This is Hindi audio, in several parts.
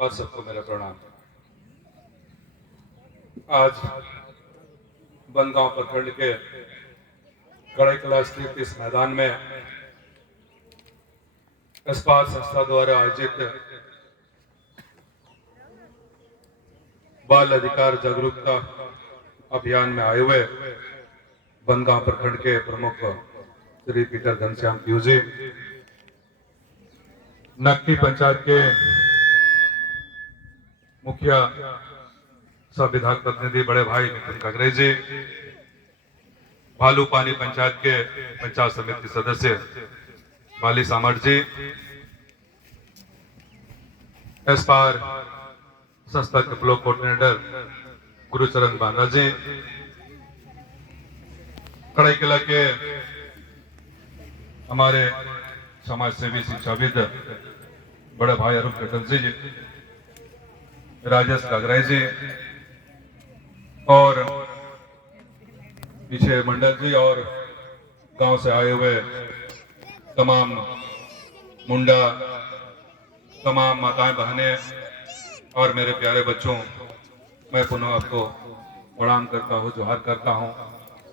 और सबको मेरा प्रणाम। आज बनगांव प्रखंड के कड़ईकला स्थित इस मैदान में इस्पात संस्था द्वारा आयोजित बाल अधिकार जागरूकता अभियान में आए हुए बनगांव प्रखंड के प्रमुख श्री पीटर घनश्याम जी, नक्की पंचायत के मुखिया संविधायक प्रतिनिधि बड़े भाई नितिन कगरे जी, भालू पानी पंचायत के पंचायत समिति सदस्य बाली सामर जी, एसपार संस्था के ब्लॉक कोऑर्डिनेटर गुरुचरण बांदा जी, कड़ईकला के हमारे समाज सेवी शिक्षाविद बड़े भाई अरुण चटर्जी जी, राजेश कागराई जी और पीछे मंडल जी और गांव से आए हुए तमाम मुंडा, तमाम माताएं बहनें और मेरे प्यारे बच्चों, मैं पुनः आपको प्रणाम करता हूँ, जोहार करता हूँ।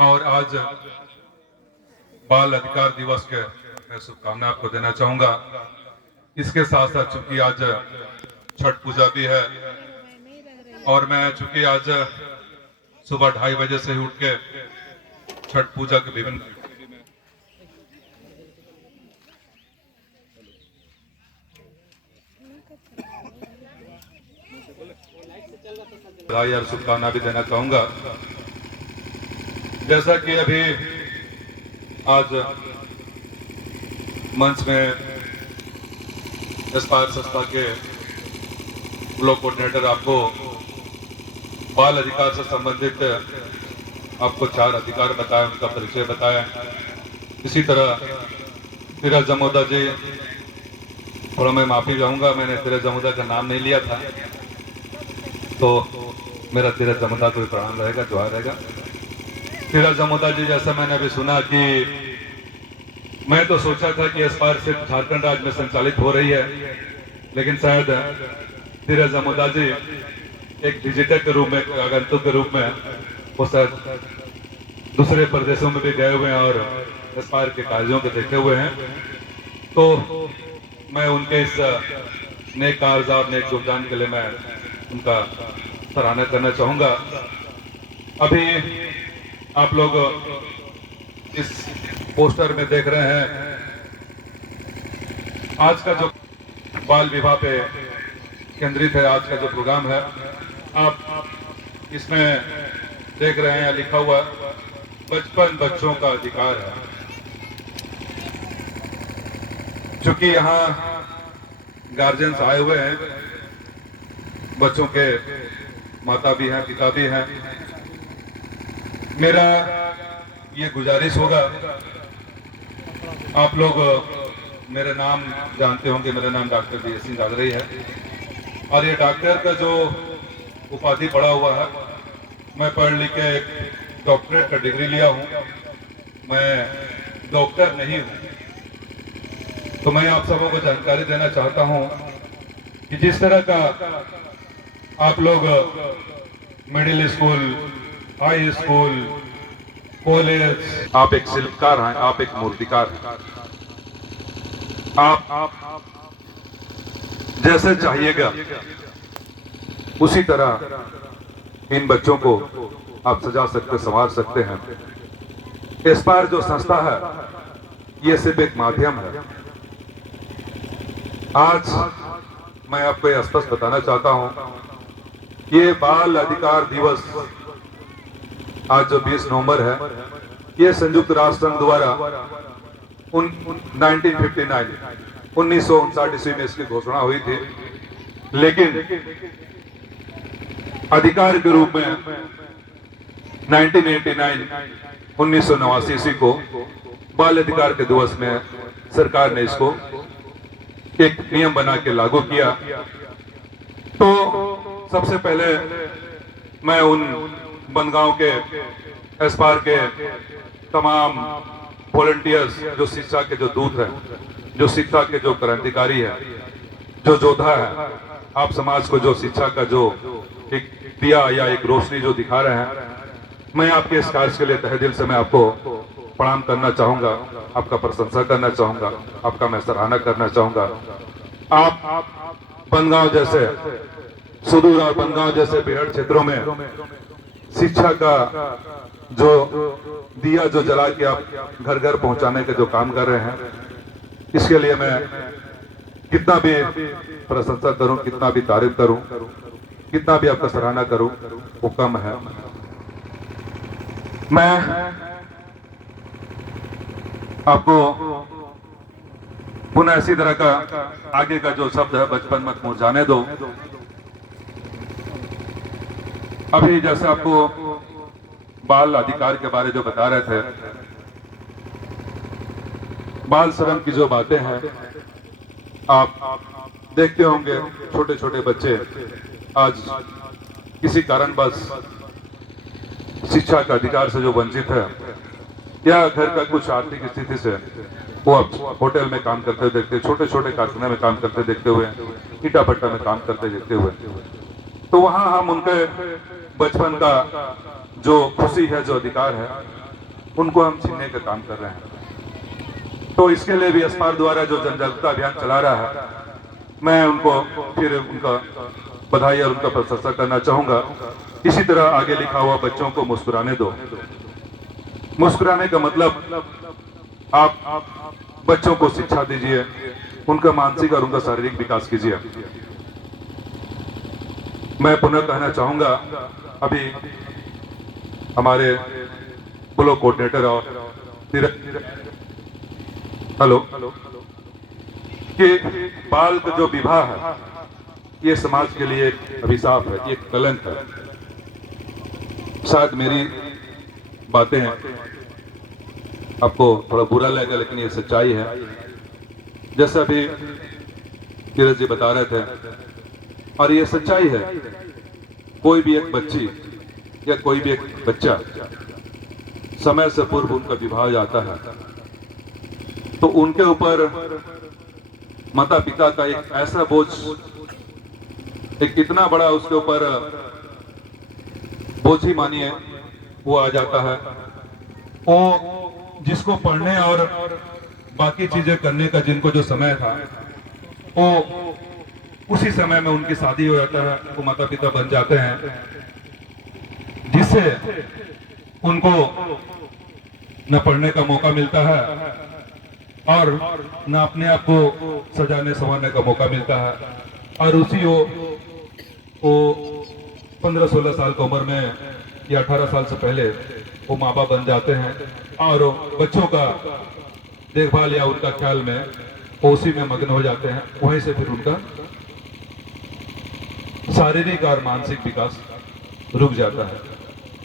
और आज बाल अधिकार दिवस के मैं शुभकामनाएं आपको देना चाहूंगा। इसके साथ साथ चूंकि आज छठ पूजा भी है और मैं चूंकि आज सुबह 2:30 बजे से ही उठ के छठ पूजा के विभिन्न यार शुभकामना भी देना चाहूंगा। जैसा कि अभी आज मंच में इस्पात संस्था के ब्लॉक कोऑर्डिनेटर आपको बाल अधिकार से संबंधित आपको 4 अधिकार बताया, उनका परिचय बताया। इसी तरह तिरज जमोदा जी, थोड़ा मैं माफी चाहूंगा, मैंने तिरज जमोदा का नाम नहीं लिया था, तो मेरा तिरज जमोदा को भी प्रणाम रहेगा, जोहार रहेगा। तिरज जमोदा जी, जैसा मैंने अभी सुना कि मैं तो सोचा था कि एस्पायर सिर्फ झारखंड राज्य में संचालित हो रही है, लेकिन शायद तिरज जमोदा जी एक विजिटर के रूप में, आगंतुक के रूप में वो शायद दूसरे प्रदेशों में भी गए हुए हैं और एस्पायर के कार्यों को देखे हुए हैं। तो मैं उनके इस नेक कार्य और नेक योगदान के लिए मैं उनका सराहना करना चाहूंगा। अभी आप लोग इस पोस्टर में देख रहे हैं, आज का जो बाल विवाह पे केंद्रित है, आज का जो प्रोग्राम है, आप इसमें देख रहे हैं लिखा हुआ बचपन बच्चों का अधिकार है। चूंकि यहाँ गार्जियंस आए हुए हैं, बच्चों के माता भी हैं, पिता भी हैं, मेरा ये गुजारिश होगा, आप लोग मेरा नाम जानते होंगे, मेरा नाम डॉक्टर BS सिंह जागरई है और ये डॉक्टर का जो उपाधि पड़ा हुआ है, मैं पढ़ लिख के एक डॉक्टरेट का डिग्री लिया हूँ, मैं डॉक्टर नहीं हूँ। तो मैं आप सबों को जानकारी देना चाहता हूँ कि जिस तरह का आप लोग middle school, high school, college, आप एक शिल्पकार हैं, आप एक मूर्तिकार हैं, आप जैसे चाहिएगा उसी तरह इन बच्चों को आप सजा सकते, संवार सकते हैं। एस्पायर जो संस्था है, ये सिर्फ एक माध्यम है। आज मैं आपको यह स्पष्ट बताना चाहता हूं, ये बाल अधिकार दिवस आज जो 20 नवंबर है, ये संयुक्त राष्ट्र संघ द्वारा 1959 ईस्वी में इसकी घोषणा हुई थी, लेकिन अधिकार के रूप में 1989 ईस्वी को बाल अधिकार के दिवस में सरकार ने इसको एक नियम बना के लागू किया। तो सबसे पहले मैं उन बनगांव के एस्पायर के तमाम वॉलंटियर्स, जो शिक्षा के जो दूत हैं, जो शिक्षा के जो क्रांतिकारी है, जो योद्धा है, आप समाज को जो शिक्षा का जो एक दिया या एक रोशनी जो दिखा रहे हैं, मैं आपके इस कार्य के लिए तहे दिल से मैं आपको प्रणाम करना चाहूंगा, आपका प्रशंसा करना चाहूंगा, आपका मैं सराहना करना चाहूंगा। आप बनगांव जैसे सुदूर और बनगांव जैसे बेहड़ क्षेत्रों में शिक्षा का जो दिया जो जला के आप घर घर पहुंचाने के जो काम कर रहे हैं, इसके लिए मैं कितना भी प्रशंसा करूं, कितना भी तारीफ करूं, कितना भी आपका सराहना करूं, वो कम है। मैं आपको पुनः इसी तरह का आगे का जो शब्द है बचपन मत मुरझाने दो। अभी जैसे आपको बाल अधिकार के बारे जो बता रहे थे, बाल श्रम की जो बातें हैं, आप देखते होंगे छोटे छोटे बच्चे आज किसी कारणवश शिक्षा का अधिकार से जो वंचित है, या घर का कुछ आर्थिक स्थिति से वो अब होटल में काम करते देखते, छोटे छोटे कारखाने में काम करते देखते हुए, ईटा भट्टा में काम करते देखते हुए, तो वहां हम उनके बचपन का जो खुशी है, जो अधिकार है, उनको हम छीनने का काम कर रहे हैं। तो इसके लिए भी अस्पार द्वारा जो जन जागरूकता अभियान चला रहा है, मैं उनको फिर उनका बधाई और उनका प्रशंसा करना चाहूंगा। इसी तरह आगे लिखा हुआ बच्चों को मुस्कुराने दो। मुस्कुराने का मतलब आप बच्चों को शिक्षा दीजिए, उनका मानसिक और उनका शारीरिक विकास कीजिए। मैं पुनः कहना चाहूंगा, अभी हमारे ब्लॉक कोऑर्डिनेटर और हेलो कि बाल का जो विवाह है, ये समाज के लिए एक अभिशाप है, ये कलंक है। शायद मेरी बातें आपको थोड़ा बुरा लगेगा, लेकिन ये सच्चाई है। जैसे अभी धीरज जी बता रहे थे, और ये सच्चाई है, कोई भी एक बच्ची या कोई भी एक बच्चा समय से पूर्व उनका विवाह जाता है, तो उनके ऊपर माता पिता का एक ऐसा बोझ, एक इतना बड़ा उसके ऊपर बोझ ही मानिए वो आ जाता है। वो जिसको पढ़ने और बाकी चीजें करने का जिनको जो समय था, वो उसी समय में उनकी शादी हो जाता है, वो माता पिता बन जाते हैं, जिससे उनको न पढ़ने का मौका मिलता है और न अपने आप को सजाने संवारने का मौका मिलता है। और उसी वो 15-16 साल की उम्र में या 18 साल से पहले वो माँ बाप बन जाते हैं, और बच्चों का देखभाल या उनका ख्याल में वो उसी में मग्न हो जाते हैं। वहीं से फिर उनका शारीरिक और मानसिक विकास रुक जाता है।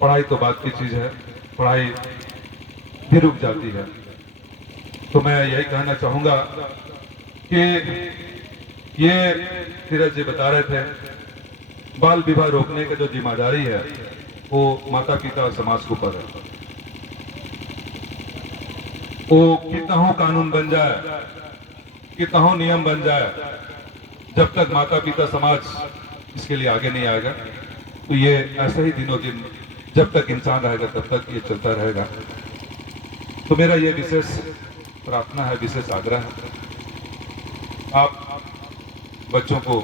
पढ़ाई तो बात की चीज है, पढ़ाई भी रुक जाती है। तो मैं यही कहना चाहूंगा कि ये धीरज जी बता रहे थे, बाल विवाह रोकने की जो जिम्मेदारी है वो माता पिता और समाज के ऊपर है। वो कितना हो कानून बन जाए, कितना हो नियम बन जाए, जब तक माता पिता समाज इसके लिए आगे नहीं आएगा, तो ये ऐसा ही दिनों दिन जब तक इंसान रहेगा तब तक ये चलता रहेगा। तो मेरा ये विशेष प्रार्थना है, विशेष आग्रह है, आप बच्चों को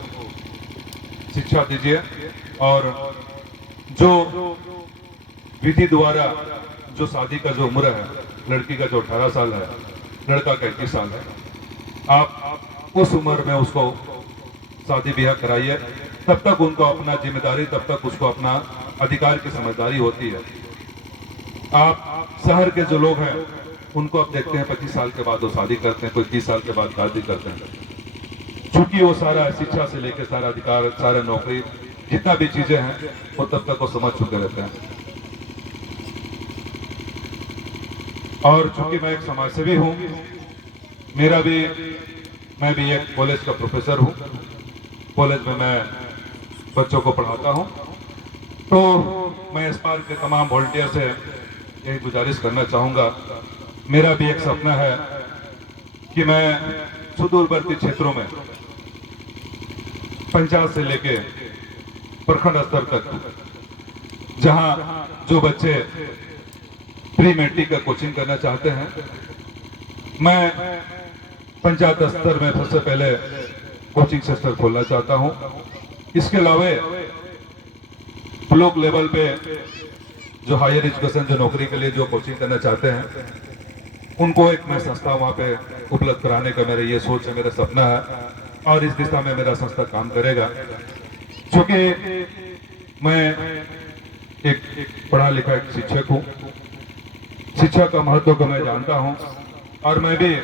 शिक्षा दीजिए, और जो विधि द्वारा जो शादी का जो उम्र है, लड़की का जो 18 साल है, लड़का का 21 साल है, आप उस उम्र में उसको शादी ब्याह कराइए। तब तक उनको अपना जिम्मेदारी, तब तक उसको अपना अधिकार की समझदारी होती है। आप शहर के जो लोग हैं उनको आप देखते हैं 25 साल के बाद वो शादी करते हैं, कोई 30 साल के बाद शादी करते हैं, क्योंकि वो सारा शिक्षा से लेकर सारा अधिकार, सारा नौकरी, जितना भी चीजें हैं वो तब तक वो समझ चुके रहते हैं। और चूंकि मैं एक समाजसेवी हूँ, मैं भी एक कॉलेज का प्रोफेसर हूँ, कॉलेज में मैं बच्चों को पढ़ाता हूँ, तो मैं इस बार के तमाम वॉलंटियर से यही गुजारिश करना चाहूँगा, मेरा भी एक सपना है कि मैं सुदूरवर्ती क्षेत्रों में पंचायत से लेके प्रखंड स्तर तक, जहां जो बच्चे प्री मैट्रिक का कोचिंग करना चाहते हैं, मैं पंचायत स्तर में सबसे पहले कोचिंग सेंटर खोलना चाहता हूं। इसके अलावा ब्लॉक लेवल पे जो हायर एजुकेशन, जो नौकरी के लिए जो कोचिंग करना चाहते हैं, उनको एक मैं संस्था वहां पे उपलब्ध कराने का मेरा ये सोच है, मेरा सपना है, और इस दिशा में मेरा संस्था काम करेगा। क्योंकि मैं एक पढ़ा लिखा एक शिक्षक हूँ, शिक्षा का महत्व को मैं जानता हूँ, और मैं भी